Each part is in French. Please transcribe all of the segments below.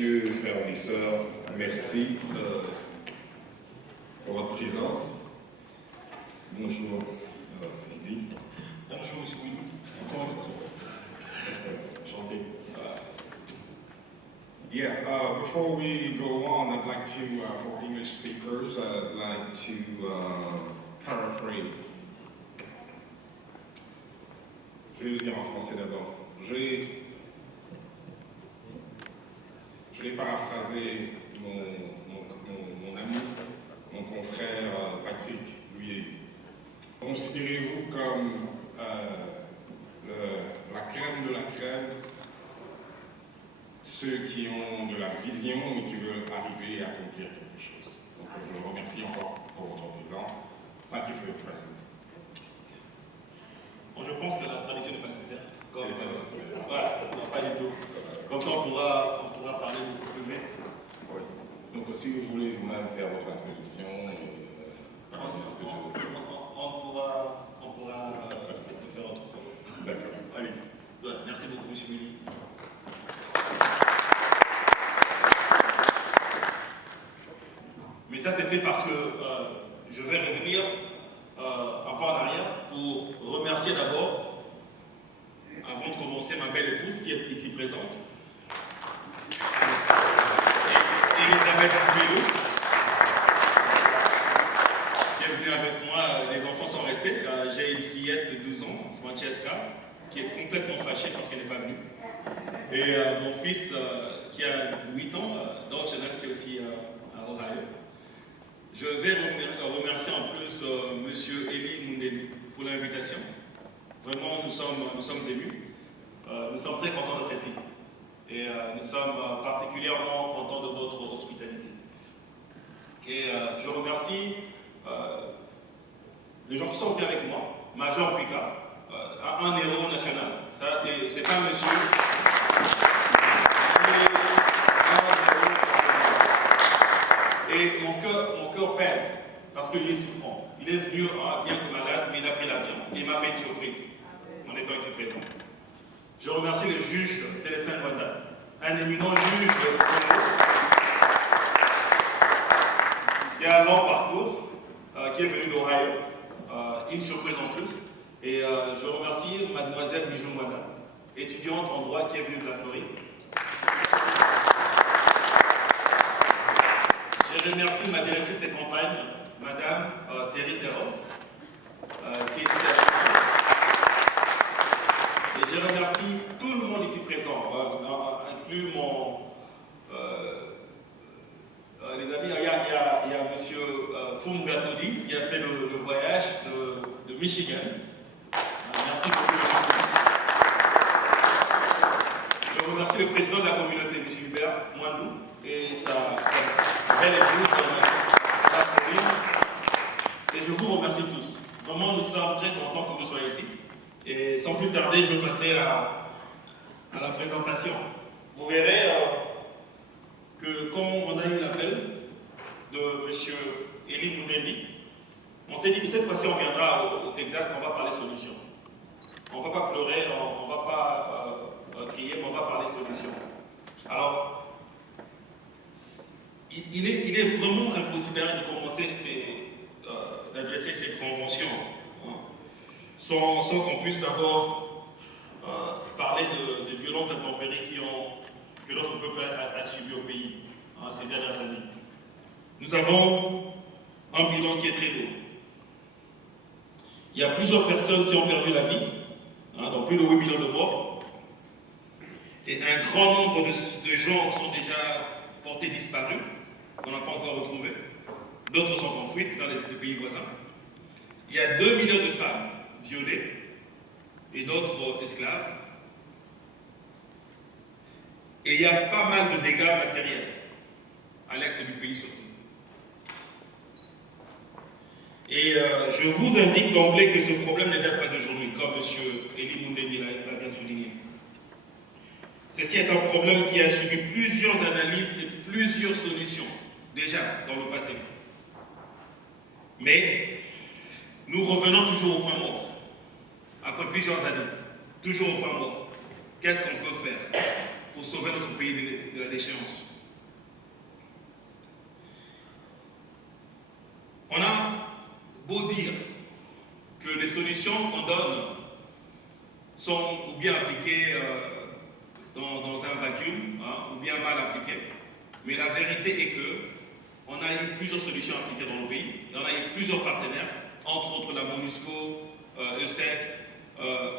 messieurs, frères et sœurs, merci pour votre présence. Bonjour, Lydie. Bonjour, monsieur Willy. Enchanté. Yeah, before we go on, I'd like to, for English speakers, I'd like to paraphrase. Je vais le dire en français d'abord. Je vais paraphraser mon ami, mon confrère Patrick Louis. Considérez-vous comme la crème de la crème, ceux qui ont de la vision et qui veulent arriver à accomplir quelque chose. Donc je vous remercie encore pour votre présence. Thank you for your presence. Bon, je pense que la traduction n'est pas nécessaire. Pas nécessaire. Voilà, non, pas du tout. Comme ça, on pourra parler beaucoup plus vite. Oui. Donc si vous voulez vous-même faire votre introduction et parler un peu de... On pourra le faire autrement. D'accord. Allez. Ouais, merci beaucoup, monsieur Willy. Mais ça, c'était parce que je vais revenir un peu en arrière pour remercier d'abord, avant de commencer, ma belle épouse qui est ici présente, Elisabeth Bélou, qui est venue avec moi. Les enfants sont restés. J'ai une fillette de 12 ans, Francesca, qui est complètement fâchée parce qu'elle n'est pas venue. Et mon fils qui a 8 ans, Deutschland, qui est aussi à Ohio. Je vais remercier en plus monsieur Eli Mundeli pour l'invitation. Vraiment, nous sommes émus. Nous sommes très contents d'être ici. Et nous sommes particulièrement contents de votre hospitalité. Et je remercie les gens qui sont venus avec moi. Major Pika, un héros national. Ça, c'est un monsieur. Et mon cœur pèse parce qu'il est souffrant. Il est venu bien que malade, mais il a pris l'avion. Il m'a fait une surprise en étant ici présent. Je remercie le juge Célestin Wanda, un éminent juge qui a un long parcours, qui est venu d'Ohio, une surprise en plus. Et je remercie mademoiselle Bijou Wanda, étudiante en droit qui est venue de la Floride. Je remercie ma directrice des campagnes, madame Terry Terron, qui est ici à Chicago. Et je remercie tout le monde ici présent, inclus les amis. Il y a M. Funga Todi qui a fait le voyage de Michigan. Merci beaucoup. Je remercie le président de la communauté, M. Hubert Mwandou, et sa belle épouse, et je vous remercie tous. Vraiment, nous sommes très contents que vous soyez ici. Et sans plus tarder, je vais passer à la présentation. Vous verrez que quand on a eu l'appel de M. Eli Mundeli, on s'est dit que cette fois-ci, on viendra au Texas, on va parler solutions. On ne va pas pleurer, on ne va pas crier, mais on va parler solutions. Alors, il est vraiment impossible de commencer d'adresser cette convention sans qu'on puisse d'abord parler de violences intempéries que notre peuple a subi au pays ces dernières années. Nous avons un bilan qui est très lourd. Il y a plusieurs personnes qui ont perdu la vie, donc plus de 8 millions de morts, et un grand nombre de gens sont déjà portés disparus, qu'on n'a pas encore retrouvés. D'autres sont en fuite vers les pays voisins. Il y a 2 millions de femmes violées et d'autres esclaves. Et il y a pas mal de dégâts matériels à l'est du pays surtout. Et je vous indique d'emblée que ce problème ne date pas d'aujourd'hui, comme M. Eli Mundeli l'a bien souligné. Ceci est un problème qui a subi plusieurs analyses et plusieurs solutions, déjà dans le passé. Mais nous revenons toujours au point mort, après plusieurs années, toujours au point mort. Qu'est-ce qu'on peut faire pour sauver notre pays de la déchéance? beau dire que les solutions qu'on donne sont ou bien appliquées dans un vacuum, hein, ou bien mal appliquées. Mais la vérité est que on a eu plusieurs solutions appliquées dans le pays, et on a eu plusieurs partenaires, entre autres la MONUSCO, ESSEC,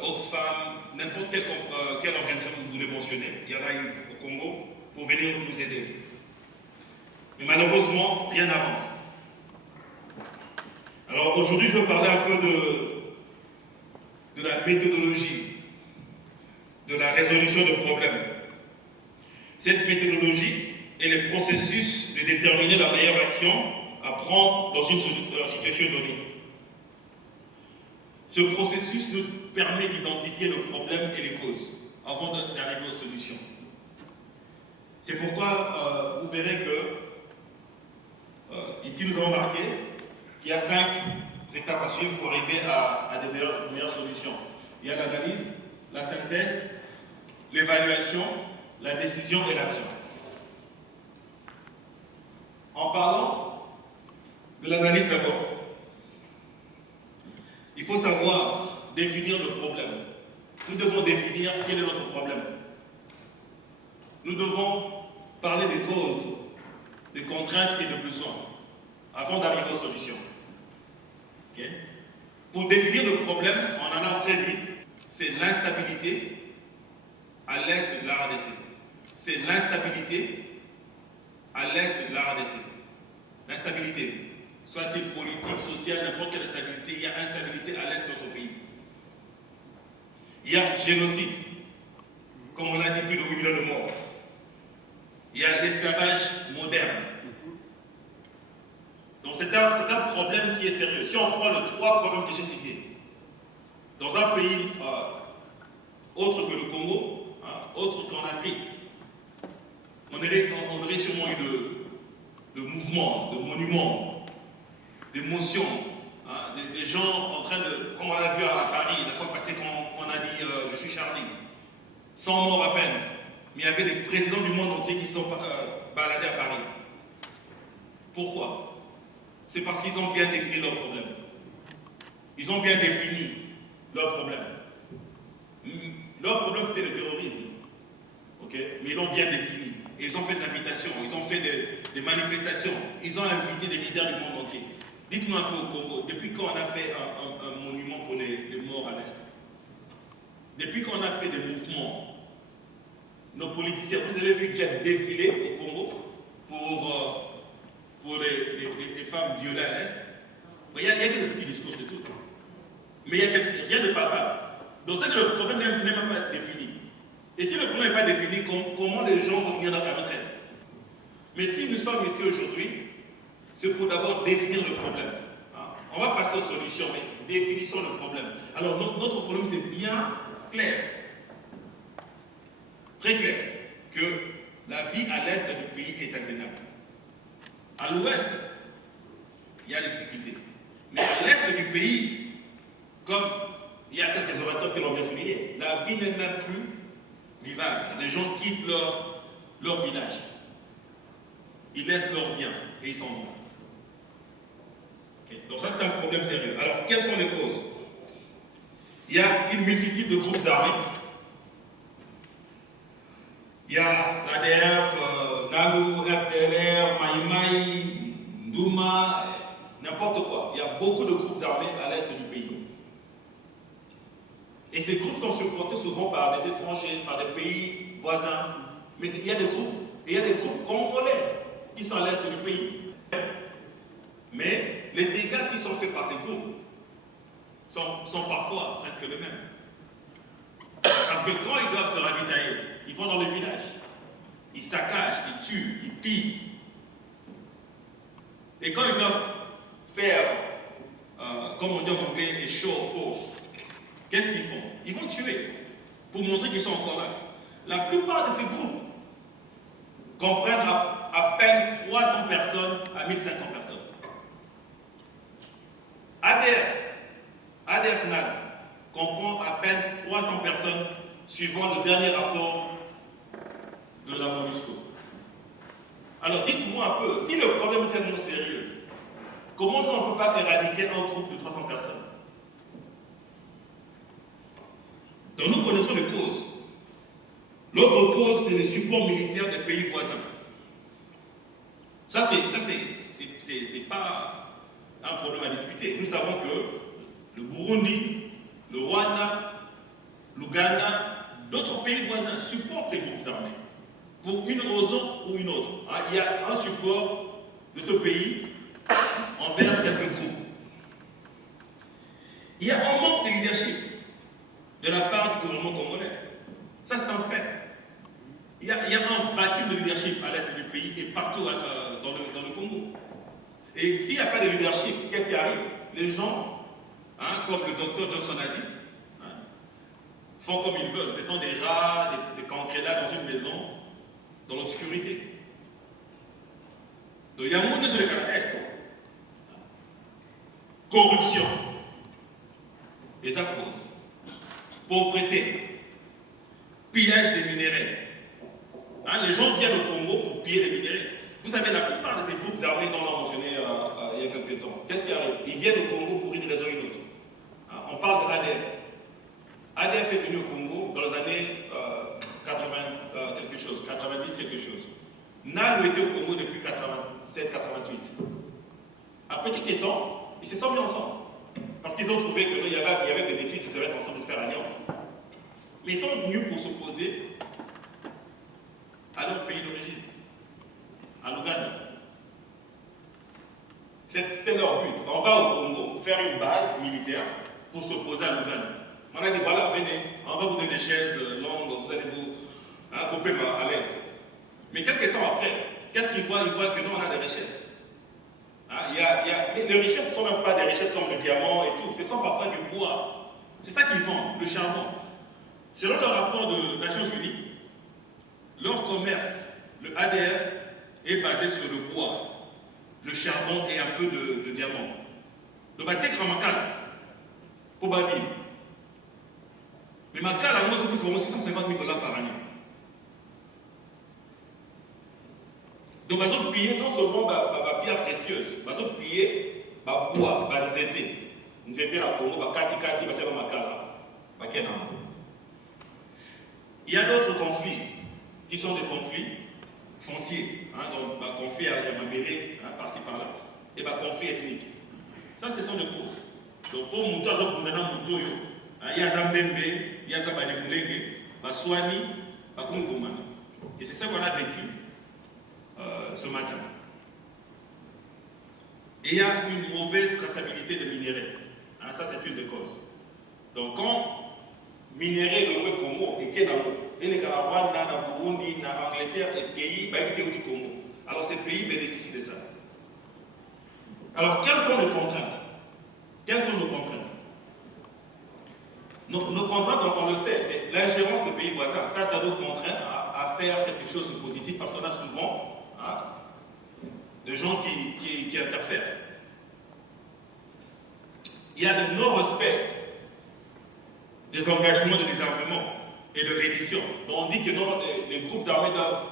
Oxfam, n'importe quelle organisation que vous voulez mentionner. Il y en a eu au Congo pour venir nous aider. Mais malheureusement, rien n'avance. Alors aujourd'hui, je veux parler un peu de la méthodologie, de la résolution de problèmes. Cette méthodologie et les processus de déterminer la meilleure action à prendre dans une situation donnée. Ce processus nous permet d'identifier le problème et les causes avant d'arriver aux solutions. C'est pourquoi vous verrez que ici nous avons marqué qu'il y a 5 étapes à suivre pour arriver à des meilleures solutions. Il y a l'analyse, la synthèse, l'évaluation, la décision et l'action. En parlant de l'analyse d'abord, il faut savoir définir le problème. Nous devons définir quel est notre problème. Nous devons parler des causes, des contraintes et des besoins avant d'arriver aux solutions. Okay? Pour définir le problème, en allant très vite, c'est l'instabilité à l'est de la RDC. C'est l'instabilité à l'est de la RDC. L'instabilité, soit-il politique, sociale, n'importe quelle instabilité, il y a instabilité à l'est de notre pays. Il y a génocide, comme on l'a dit, plus de 8 millions de morts. Il y a l'esclavage moderne. Donc c'est un problème qui est sérieux. Si on prend les 3 problèmes que j'ai cités, dans un pays autre que le Congo, autre qu'en Afrique, on aurait sûrement eu de mouvements, de monuments, d'émotions, des gens en train de, comme on l'a vu à Paris, la fois passée quand on a dit je suis Charlie, 100 morts à peine, mais il y avait des présidents du monde entier qui se sont baladés à Paris. Pourquoi? C'est parce qu'ils ont bien défini leurs problèmes. Ils ont bien défini leurs problèmes. Leur problème c'était le terrorisme, okay? Mais ils l'ont bien défini. Et ils ont fait des invitations, ils ont fait des manifestations, ils ont invité des leaders du monde entier. Dites-moi un peu au Congo, depuis quand on a fait un monument pour les morts à l'Est? Depuis qu'on a fait des mouvements, nos politiciens, vous avez vu qu'il y a défilé au Congo pour les femmes violées à l'Est? Il y a quelques petits discours, c'est tout. Mais il n'y a rien de palpable. Donc c'est que le problème n'est même pas défini. Et si le problème n'est pas défini, comment les gens vont venir à notre aide? Mais si nous sommes ici aujourd'hui, c'est pour d'abord définir le problème. On va passer aux solutions, mais définissons le problème. Alors notre problème c'est bien clair, très clair, que la vie à l'est du pays est intenable. À l'ouest, il y a des difficultés. Mais à l'est du pays, comme il y a quelques orateurs qui l'ont bien souligné, la vie n'est même plus vivable. Les gens quittent leur village. Ils laissent leurs biens et ils s'en vont. Okay. Donc ça c'est un problème sérieux. Alors quelles sont les causes? Il y a une multitude de groupes armés. Il y a l'ADF, NALU, FDLR, Maïmaï, Ndouma, n'importe quoi. Il y a beaucoup de groupes armés à l'est du pays. Et ces groupes sont supportés souvent par des étrangers, par des pays voisins. Mais il y a des groupes congolais qui sont à l'est du pays. Mais les dégâts qui sont faits par ces groupes sont parfois presque les mêmes. Parce que quand ils doivent se ravitailler, ils vont dans les villages. Ils saccagent, ils tuent, ils pillent. Et quand ils doivent faire, comme on dit en anglais, a show of force, qu'est-ce qu'ils font? Ils vont tuer pour montrer qu'ils sont encore là. La plupart de ces groupes comprennent à peine 300 personnes à 1500 personnes. ADF NAD comprend à peine 300 personnes suivant le dernier rapport de la MONUSCO. Alors dites-vous un peu, si le problème est tellement sérieux, Comment nous, on ne peut pas éradiquer un groupe de 300 personnes? Donc nous connaissons les causes. L'autre cause, c'est le support militaire des pays voisins. Ça, c'est pas un problème à discuter. Nous savons que le Burundi, le Rwanda, l'Ouganda, d'autres pays voisins supportent ces groupes armés pour une raison ou une autre. Il y a un support de ce pays envers quelques groupes. Il y a un manque de leadership de la part du gouvernement congolais. Ça, c'est un fait. Il y a un vacuum de leadership à l'est du pays et partout dans le Congo. Et s'il n'y a pas de leadership, qu'est-ce qui arrive? Les gens, comme le docteur Johnson a dit, font comme ils veulent. Ce sont des rats, des cancrelats dans une maison, dans l'obscurité. Donc il y a un monde sur le canal Est. Corruption. Et ça cause. Pauvreté. Pillage des minéraux. Les gens viennent au Congo pour piller les minéraux. Vous savez, la plupart de ces groupes armés dont on a mentionné il y a quelques temps, qu'est-ce qui arrive? Ils viennent au Congo pour une raison ou une autre. On parle de l'ADF. ADF est venu au Congo dans les années 90 quelque chose. NALU était au Congo depuis 87-88. Après quelques temps, ils se sont mis ensemble. Parce qu'ils ont trouvé qu'il y avait bénéfice et se mettre ensemble de faire alliance. Mais ils sont venus pour s'opposer à leur pays d'origine, à l'Ouganda. C'était leur but. On va au Congo faire une base militaire pour s'opposer à l'Ouganda. On a dit voilà, venez, on va vous donner des chaises longues, vous allez vous couper à l'aise. Mais quelques temps après, qu'est-ce qu'ils voient? Ils voient que nous, on a des richesses. Mais les richesses ne sont même pas des richesses comme le diamant et tout, ce sont parfois du bois. C'est ça qu'ils vendent, le charbon. Selon le rapport des Nations Unies, leur commerce, le ADF, est basé sur le bois, le charbon et un peu de diamant. Donc, il y a des pour vivre. Mais ma cale, moi, c'est vraiment 650 000 $ par année. Donc, ils ont pillé non seulement ma pierre précieuse, ils ont pillé ma bois, ma nzete. Nzete la Congo, ma kati, ma sema makala, ma kenam. Il y a d'autres conflits qui sont des conflits fonciers. Donc, ma conflit à Yamabélé, par-ci par-là, et ma conflit ethnique. Ça, ce sont des causes. Donc, pour Moutazo, pour maintenant Moutoyo, il y a Zambembe, il y a Zabanemulenge, Baswani, Bakungumana. Et c'est ça qu'on a vécu ce matin. Et il y a une mauvaise traçabilité de minéraux. Ça, c'est une des causes. Donc, quand minéraux le Congo et Kenamo, et les Rwanda, le Burundi, l'Angleterre et pays, qui étaient au Congo. Alors, ces pays bénéficient de ça. Alors, quelles sont les contraintes? Quelles sont nos contraintes? Nos contraintes, on le sait, c'est l'ingérence des pays voisins. Ça nous contraint à faire quelque chose de positif parce qu'on a souvent des gens qui interfèrent. Il y a le non-respect des engagements de désarmement et de reddition. Donc on dit que non, les groupes armés doivent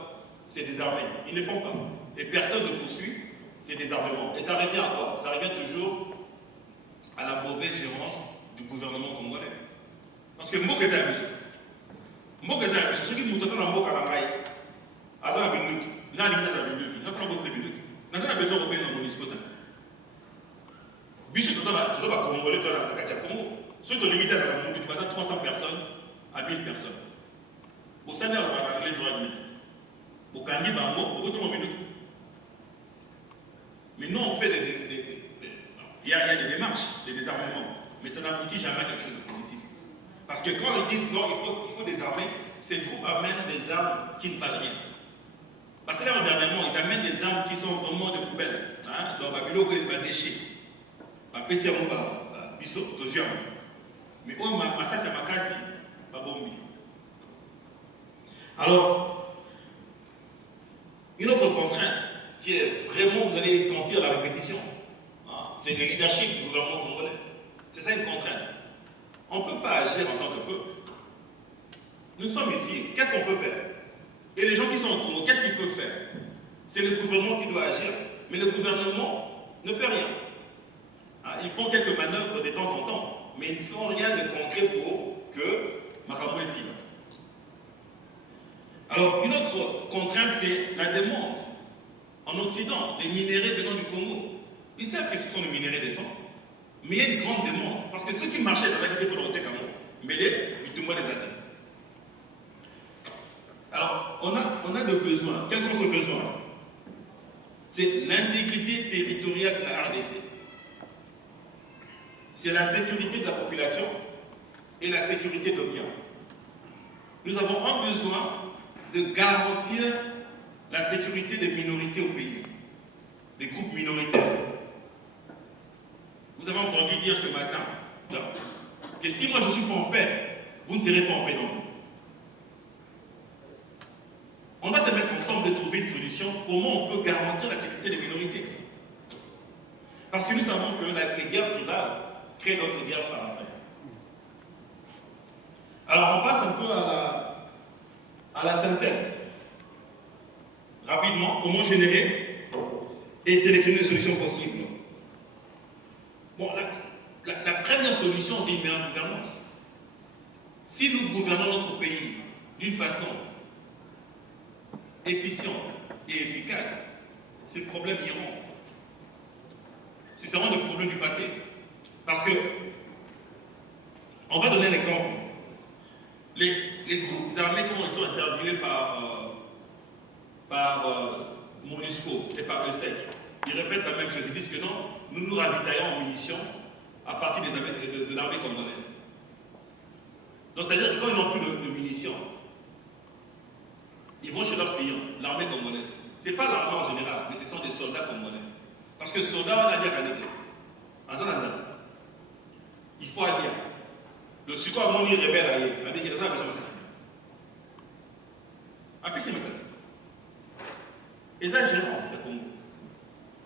se désarmer. Ils ne font pas. Et personne ne poursuit ces désarmements. Et ça revient à quoi? Ça revient toujours à la mauvaise gérance du gouvernement congolais. Parce que Mboka est un monsieur. Ceux qui montent ça dans Mboka, Azan a Binduki, n'a pas Binduki, n'a pas Binduki, n'a pas besoin de revenir dans mon discotin. Bichot, tout ça va Congolais, tu as la Congo. Ceux qui ont limité à la Binduki, tu passes 300 personnes à 1000 personnes. Au Sénat, on va parler du droit de mixte. Au Kandi Bango, au Kotomo Binduki. Mais nous, on fait il y a des démarches, des désarmements, mais ça n'aboutit jamais à quelque chose de positif. Parce que quand ils disent non, il faut désarmer, ces groupes amènent des armes qui ne valent rien. Parce que là, dernièrement, ils amènent des armes qui sont vraiment des poubelles. Donc, Babylone, ils vont déchirer. PC Bisso, Tojiam. Mais ça, c'est ma casse, pas bombi. Alors, une autre contrainte qui est vraiment, vous allez sentir la répétition, c'est le leadership du gouvernement congolais. C'est ça une contrainte. On ne peut pas agir en tant que peuple. Nous sommes ici, qu'est-ce qu'on peut faire? Et les gens qui sont au Congo, qu'est-ce qu'ils peuvent faire? C'est le gouvernement qui doit agir, mais le gouvernement ne fait rien. ils font quelques manœuvres de temps en temps, mais ils ne font rien de concret pour que Makambo est cible. Alors, une autre contrainte, c'est la demande en Occident des minéraux venant du Congo. Ils savent que ce sont des minéraux décents, mais il y a une grande demande. Parce que ceux qui marchaient, ça va être pour le Tekamo, mais ils tombent des attaques. Alors, on a des besoins. Quels sont ces besoins? C'est l'intégrité territoriale de la RDC. C'est la sécurité de la population et la sécurité de biens. Nous avons un besoin de garantir la sécurité des minorités au pays, des groupes minoritaires. Vous avez entendu dire ce matin que si moi je ne suis pas en paix, vous ne serez pas en paix non plus. On doit se mettre ensemble et trouver une solution. Comment on peut garantir la sécurité des minorités? Parce que nous savons que les guerres tribales créent d'autres guerres par après. Alors on passe un peu à la synthèse. Rapidement, comment générer et sélectionner les solutions possibles. Bon, la première solution, c'est une meilleure gouvernance. Si nous gouvernons notre pays d'une façon efficiente et efficace, ces problèmes iront. C'est vraiment des problèmes du passé. Parce que, on va donner un exemple. Les groupes armés, quand ils sont interviewés par MONUSCO et par ESSEC, ils répètent la même chose. Ils disent que non, nous nous ravitaillons en munitions à partir de l'armée congolaise. Donc, c'est-à-dire que quand ils n'ont plus de munitions, ils vont chez leurs clients, l'armée congolaise. Ce n'est pas l'armée en général, mais ce sont des soldats congolais. Parce que soldats, on a dit à qualité. Il faut aller. Le sucre a moni rebelle à y avec les gens assassins. Après, c'est assassin. Et ça, gérance, le Congo.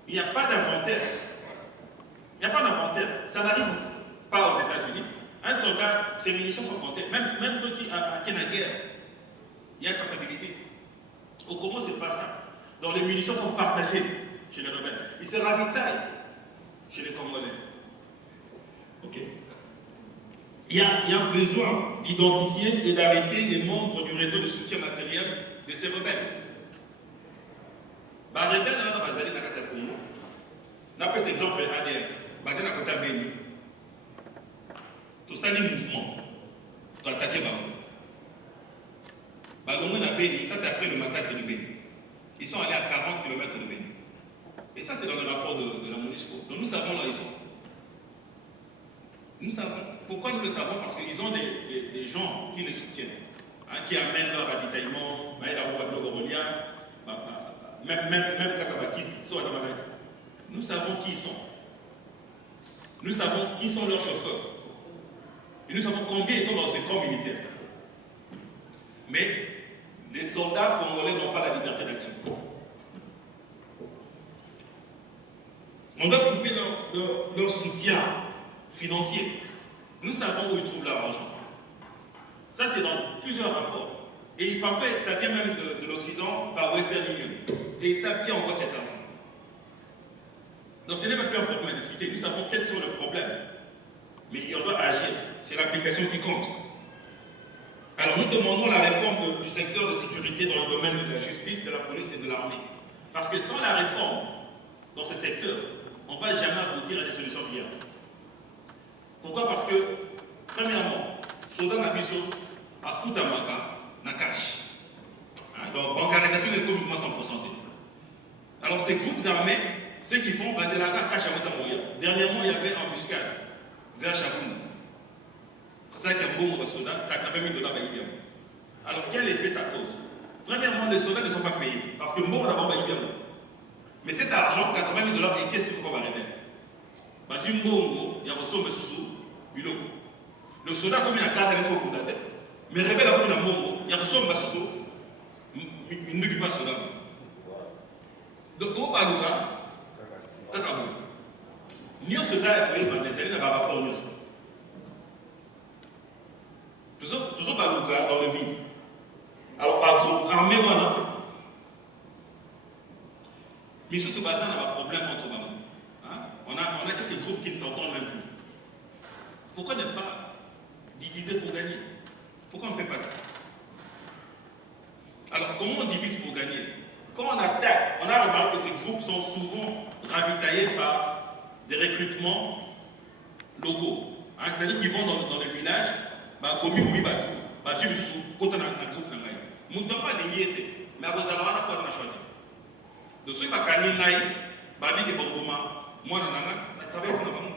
Il n'y a pas d'inventaire. Il n'y a pas d'inventaire. Ça n'arrive pas aux États-Unis. Un soldat, ses munitions sont comptées. Même ceux qui attaquent la guerre, il y a traçabilité. Au Congo, ce n'est pas ça. Donc les munitions sont partagées chez les rebelles. Ils se ravitaillent chez les Congolais. Ok. Il y a besoin d'identifier et d'arrêter les membres du réseau de soutien matériel de ces rebelles. Les rebelles, dans le Congo, on appelle cet exemple ADF. Basé dans le côté Béni. Tout ça, les mouvements pour attaquer Béni. Ça, c'est après le massacre de Béni. Ils sont allés à 40 km de Béni. Et ça, c'est dans le rapport de la MONUSCO. Donc nous savons là où ils sont. Nous savons. Pourquoi nous le savons? Parce qu'ils ont des gens qui les soutiennent, qui amènent leur ravitaillement, même Kakabakis, nous savons qui ils sont. Nous savons qui sont leurs chauffeurs. Et nous savons combien ils sont dans ces corps militaires. Mais les soldats congolais n'ont pas la liberté d'action. On doit couper leur soutien financier. Nous savons où ils trouvent leur argent. Ça, c'est dans plusieurs rapports. Et parfois, ça vient même de l'Occident par Western Union. Et ils savent qui envoie cet argent. Donc, ce n'est même plus un problème à discuter. Nous savons quels sont les problèmes. Mais on doit agir. C'est l'application qui compte. Alors, nous demandons la réforme du secteur de sécurité dans le domaine de la justice, de la police et de l'armée. Parce que sans la réforme dans ce secteur, on ne va jamais aboutir à des solutions viables. Pourquoi? Parce que, premièrement, Soda Nabiso a foutu à Maka, na cash. Donc, bancarisation est complètement 100%. Alors, ces groupes armés, ce qu'ils font, c'est la cash à Moutamoya. Dernièrement, il y avait une embuscade vers Chaboum. Ça qui est bon au Soda, 80 000 $. Alors, quel effet ça cause? Premièrement, les soldats ne sont pas payés. Parce que bon, d'abord, bah, mais cet argent, 80 000 $, et qu'est-ce qu'on va révéler? Il y a reçu le soldat, comme il a 4 il faut pour la tête. Mais rebelle, comme il a mongo, il y a reçu un basso, il ne pas soldat. Donc, au Balouka, Kakabou. Nous sommes des années dans le rapport. Toujours Balouka dans le vide. Alors, par groupe armé, mais ce basé dans un problème entre Bamou. On a quelques groupes qui ne s'entendent pourquoi ne pas diviser pour gagner? Pourquoi on ne fait pas ça? Alors, comment on divise pour gagner? Quand on attaque, on a remarqué que ces groupes sont souvent ravitaillés par des recrutements locaux. Hein, c'est-à-dire qu'ils vont dans le village, bah, gomi gomi bateau, bah, je suis côté d'un groupe nangai. Mouton pas l'ingénié, mais à cause de la pas dans la choix. Donc, ceux qui ont gagné naï, bah, dit que bon, moi, on a travaillé pour le monde.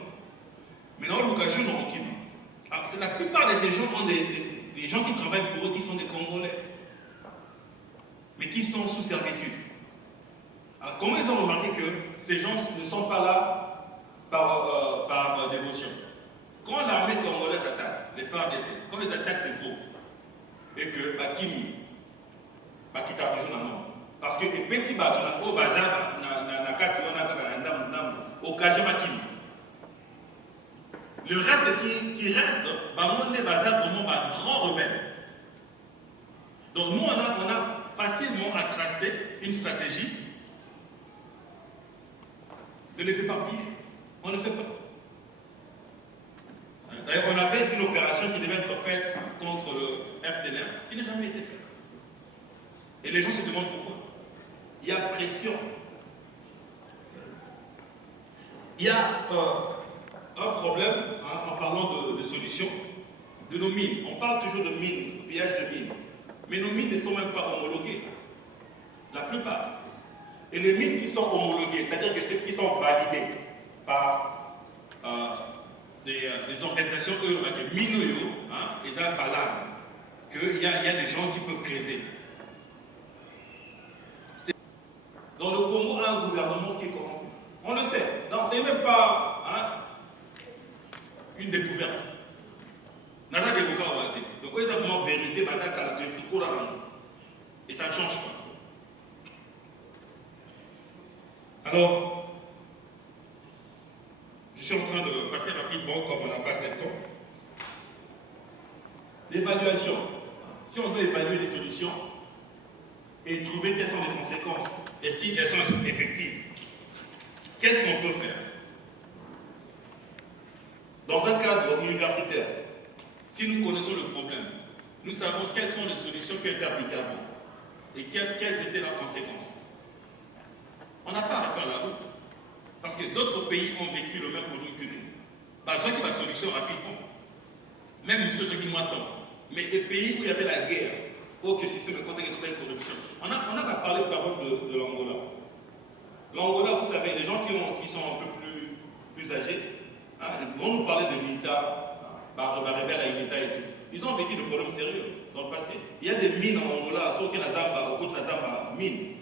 Maintenant, l'occasion, on recule. Alors, c'est la plupart de ces gens ont des gens qui travaillent pour eux qui sont des Congolais, mais qui sont sous servitude. Alors, comment ils ont remarqué que ces gens ne sont pas là par dévotion? Quand l'armée congolaise attaque, les FARDC, quand ils attaquent ces groupes, et que Bakimi, Bakita toujours dans le monde, parce que les Pessi Batuna, au bazar, na kati, on a au Kaja Bakimi. Le reste qui reste, on est bazar vraiment un grand rebelle. Donc nous, on a facilement à tracer une stratégie de les éparpiller. On ne le fait pas. D'ailleurs, on avait une opération qui devait être faite contre le FDLR qui n'a jamais été faite. Et les gens se demandent pourquoi. Il y a pression. Il y a un problème en parlant de solutions de nos mines. On parle toujours de mines, de pillage de mines. Mais nos mines ne sont même pas homologuées. La plupart. Et les mines qui sont homologuées, c'est-à-dire que ceux qui sont validés par des organisations européennes, minoyo, ils ont valable, qu'il y a des gens qui peuvent creuser. Dans le Congo, un gouvernement qui est corrompu. On le sait. Non, ce n'est même pas une découverte. Nada de Boka Ouate. Donc, ils ont vraiment vérité, et ça ne change pas. Alors, je suis en train de passer rapidement, comme on n'a pas 7 ans. L'évaluation. Si on doit évaluer les solutions et trouver quelles sont les conséquences et si elles sont effectives, qu'est-ce qu'on peut faire? Dans un cadre universitaire, si nous connaissons le problème, nous savons quelles sont les solutions qui étaient applicables et quelles étaient leurs conséquences. On n'a pas à refaire la route. Parce que d'autres pays ont vécu le même problème que nous. Par exemple, la solution rapidement. Même ceux qui m'entendent. Mais des pays où il y avait la guerre, aucun système de contact et corruption. On n'a pas parlé par exemple de l'Angola. L'Angola, vous savez, les gens qui sont un peu plus âgés, ils vont nous parler de l'INITA, rebelle à l'INITA et tout. Ils ont vécu de problèmes sérieux dans le passé. Il y a des mines en Angola, sauf qu'il y a Zamba, au bout de la Zamba, mine.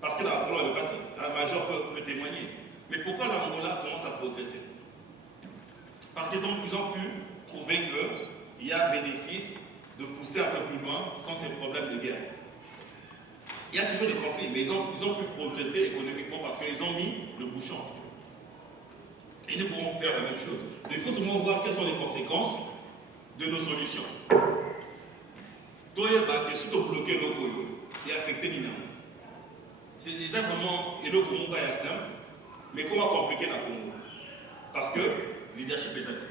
Parce que l'Angola est le passé. Un major peut témoigner. Mais pourquoi l'Angola commence à progresser? Parce qu'ils ont pu prouver qu'il y a bénéfice de pousser un peu plus loin sans ces problèmes de guerre. Il y a toujours des conflits, mais ils ont pu progresser économiquement parce qu'ils ont mis le bouchon. Et nous pouvons faire la même chose. Mais il faut seulement voir quelles sont les conséquences de nos solutions. Toi, que si tu as bloqué le Congo et affecté Nina, c'est vraiment le Congo est simple, mais comment compliquer la Congo? Parce que le leadership est actif.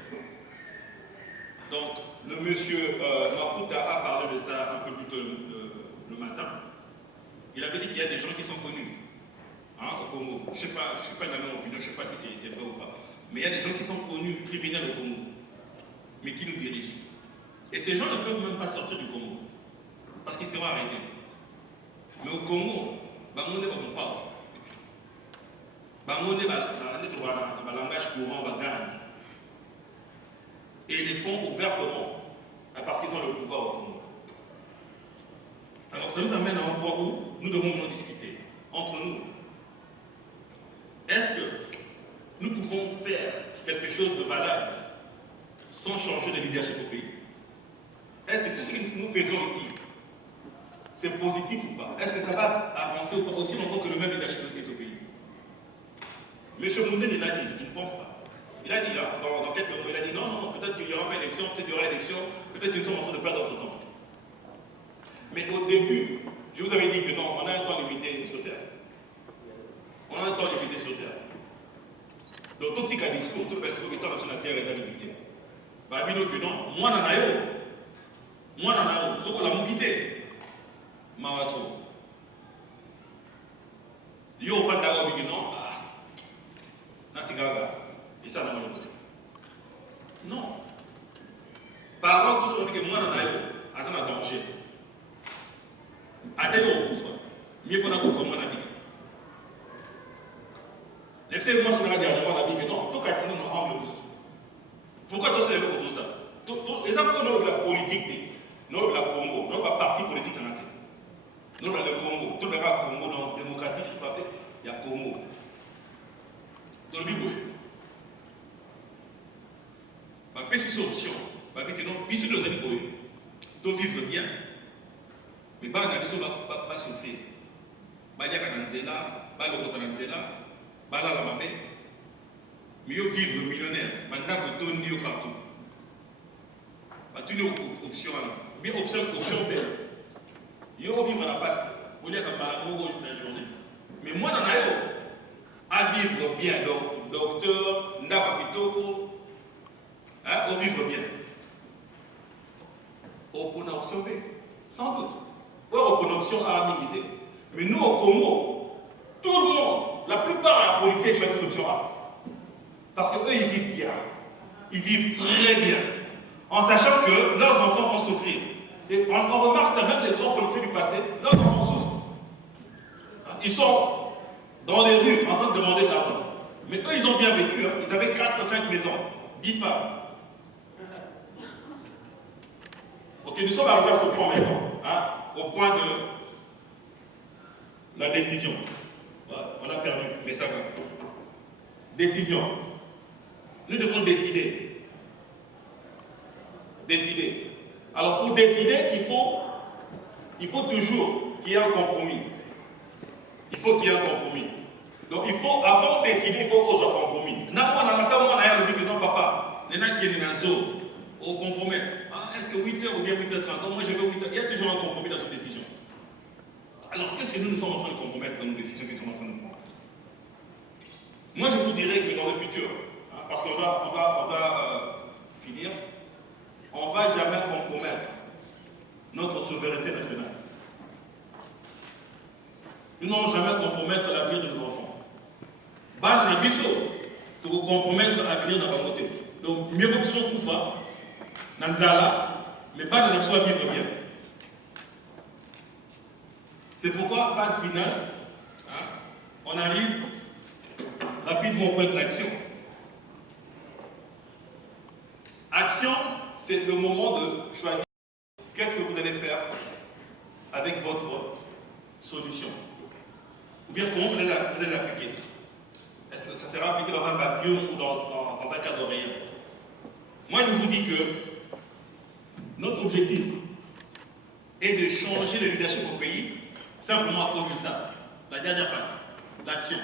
Donc, le monsieur Mafuta a parlé de ça un peu plus tôt le matin. Il avait dit qu'il y a des gens qui sont connus au Congo. Je ne suis pas de la même opinion, je ne sais pas si c'est vrai ou pas. Mais il y a des gens qui sont connus, criminels au Congo, mais qui nous dirigent. Et ces gens ne peuvent même pas sortir du Congo, parce qu'ils seront arrêtés. Mais au Congo, on ne va pas parler. On a un langage courant, on gagne. Et ils les font ouvertement, parce qu'ils ont le pouvoir au Congo. Alors ça nous amène à un point où nous devons nous discuter entre nous. Est-ce que nous pouvons faire quelque chose de valable sans changer de leadership au pays? Est-ce que tout ce que nous faisons ici, c'est positif ou pas? Est-ce que ça va avancer ou pas aussi longtemps que le même leadership est au pays? M. Moundé, il a dit, il ne pense pas. Il a dit, dans quelques mots, il a dit non, peut-être qu'il y aura pas élection, peut-être qu'il y aura élection, peut-être que nous sommes en train de perdre notre temps. Mais au début, je vous avais dit que non, on a un temps limité sur Terre. On a un temps limité sur Terre. Donc, tout ce qui a discours, tout le discours étant sur la Terre est limité. babino que non, moi nanayo, ce qu'on l'a mouquité, mawato. Yo fan d'ago bigi non, natigaga, et ça n'a pas de côté. Non. Par contre, tout ce qu'on dit que moi nanayo, à ça n'a danger. Attendez au couvre, mieux faut n'avoir moi n'habite. Les psy moi c'est dans la dernière fois n'habite non, tout cas tu n'as pas envie de ça. Pourquoi tu sais tout ça? Et ça pourquoi nous la politique, nous la Congo, nous la parti politique dans la tête. Nous le Congo, tout le Congo non démocratique, il y a Congo. Dans le Bible, ma petite option, ma petite non, bisous nos amis, de vivre bien. Mais pas la mission va souffrir. Ba dia kananzela, ba le kotanzela, ba la mamé. Mieux vivre millionnaire, maintenant que tout dit partout. Ba tu une option là. Bien option B. Yo vivre la passe. Vous dire que malango une journée. Mais moi dans ayo à vivre bien donc docteur ndaba kitoko hein, au vivre bien. Au pour option B. Sans doute. Or, pour une option A à militer. Mais nous, au Congo, tout le monde, la plupart de la politique choisit l'option A. Parce qu'eux, ils vivent bien. Ils vivent très bien. En sachant que leurs enfants vont souffrir. Et on remarque ça, même les grands politiciens du passé, leurs enfants souffrent. Ils sont dans les rues en train de demander de l'argent. Mais eux, ils ont bien vécu. Hein. Ils avaient 4 ou 5 maisons, 10 femmes. Ok, nous sommes arrivés à ce point maintenant. Hein, au point de la décision. Voilà, on a perdu, mais ça va. Décision. Nous devons décider. Décider. Alors pour décider, il faut toujours qu'il y ait un compromis. Il faut qu'il y ait un compromis. Donc il faut, avant de décider, il faut qu'on soit compromis. Non, papa, au compromettre. Est-ce que 8h ou bien 8h30? Moi je veux 8h. Il y a toujours un compromis dans une décision. Alors qu'est-ce que nous sommes en train de compromettre dans nos décisions que nous sommes en train de prendre? Moi je vous dirais que dans le futur, hein, parce qu'on va finir, on ne va jamais compromettre notre souveraineté nationale. Nous n'allons jamais compromettre l'avenir de nos enfants. Ban na biso, tu veux compromettre l'avenir de la côté. Donc mieux que nous tout ça. Nanzala, mais pas de soit vivre bien. C'est pourquoi, phase finale, hein, on arrive rapidement au point de l'action. Action, c'est le moment de choisir qu'est-ce que vous allez faire avec votre solution. Ou bien comment vous allez l'appliquer. Est-ce que ça sera appliqué dans un vacuum ou dans un cadre réel? Moi, je vous dis que notre objectif est de changer le leadership au pays simplement à cause de ça. La dernière phase, l'action.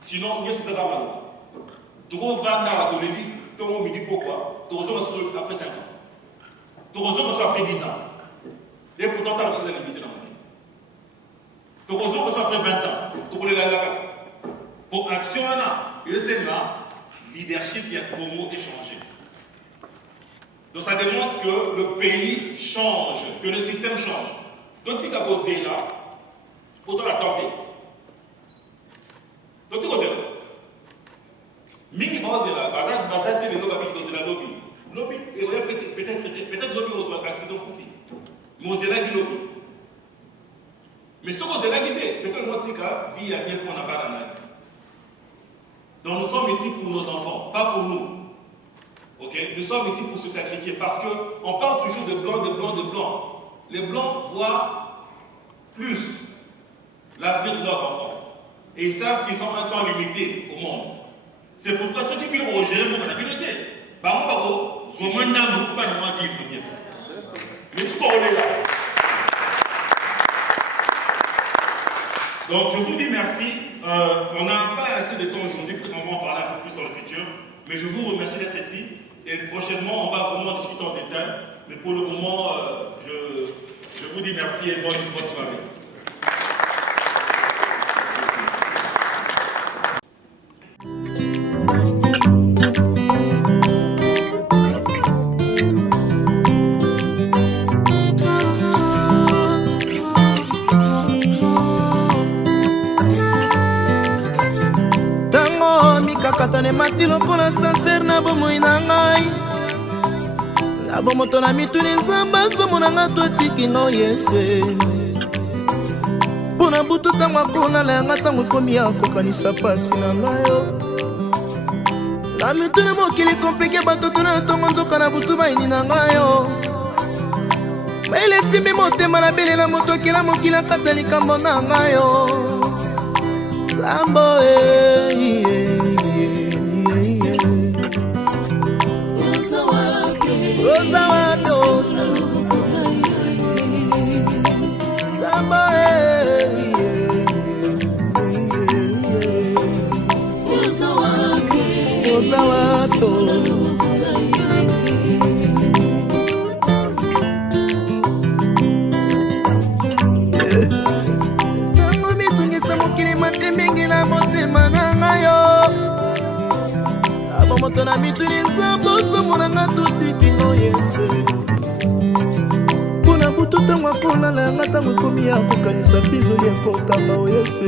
Sinon, il y a ce que ça va mal. Tout le monde va dans la dit, tout le monde me dit pourquoi. Tout le monde va après 5 ans. Tout le monde va après 10 ans. Et pourtant, tu as la limité dans le pays. Tout le monde va après 20 ans. Tout le monde va pour action, et c'est là, leadership, il y a comment échanger. Donc ça démontre que le pays change, que le système change. Donc tu as posé là, autant la tenter. Donc tu as posé là. Mingi posé là, bazar télé lobby dans la lobby. Lobby, peut-être lobby on soit accident pour faire. Mais on là qui lobby. Mais ce qu'on là qui était, peut-être notre vie a bien qu'on n'a pas dans la vie. Donc nous sommes ici pour nos enfants, pas pour nous. Okay? Nous sommes ici pour se sacrifier parce qu'on parle toujours de blanc, de blanc, de blanc. Les blancs voient plus l'avenir de leurs enfants. Et ils savent qu'ils ont un temps limité au monde. C'est pourquoi ceux qui veulent gérer mon habileté, je me demande beaucoup de vivre bien. Mais ce qu'on est là. Donc je vous dis merci. On n'a pas assez de temps aujourd'hui, peut-être qu'on va en parler un peu plus dans le futur. Mais je vous remercie d'être ici. Et prochainement, on va vraiment discuter en détail. Mais pour le moment, je vous dis merci et bonne soirée. mati lokola sincere na bomoi na ngai na bomoto na mituni nzambe azomona nga to atiki nga o Yesu mpo na butu ntango akolala yanga ntango ekomi ya kokanisa pasi na ngai yo na mituni mokili komplike bato tuna na ntongo nzoka na butu baini na ngai yo maile esimbi motema na belela moto akela mokili akata likambo na ngai yo Lambo Rosa wato Lambo Rosa wato moto na mituni nzambe ozomona nga totipingo Yesu mpona butu ntango akolala yanga ntango ekomi ya kokanisa bizoli ekotanga o Yesu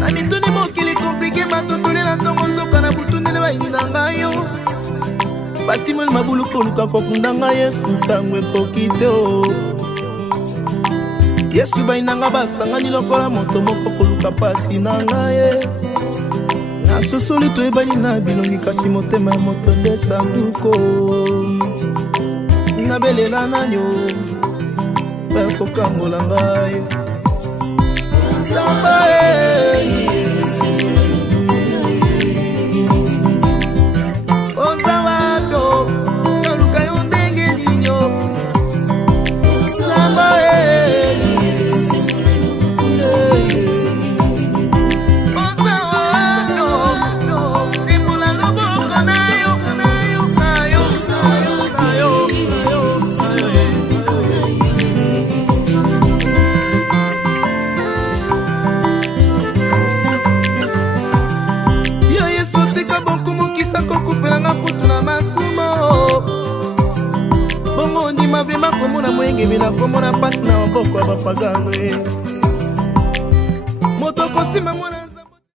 na mituni mokili komplike bato tolela ntongo nzoka na butu ndele baini na ngai yo batimoli mabulu koluka kokunda nga Yesu ntango ekoki te o Yesu bainanga basangani lokola moto moko koluka pasi na ngai nasosoli toyebani na bilongi kasi motema ya moto nde sanduko nabelela nanyo mpe kokangola ngai Samba ozawato naluka yo ndenge ninyo Samba vraiment komona mwenge mina komona pasi na maboko ya bapagano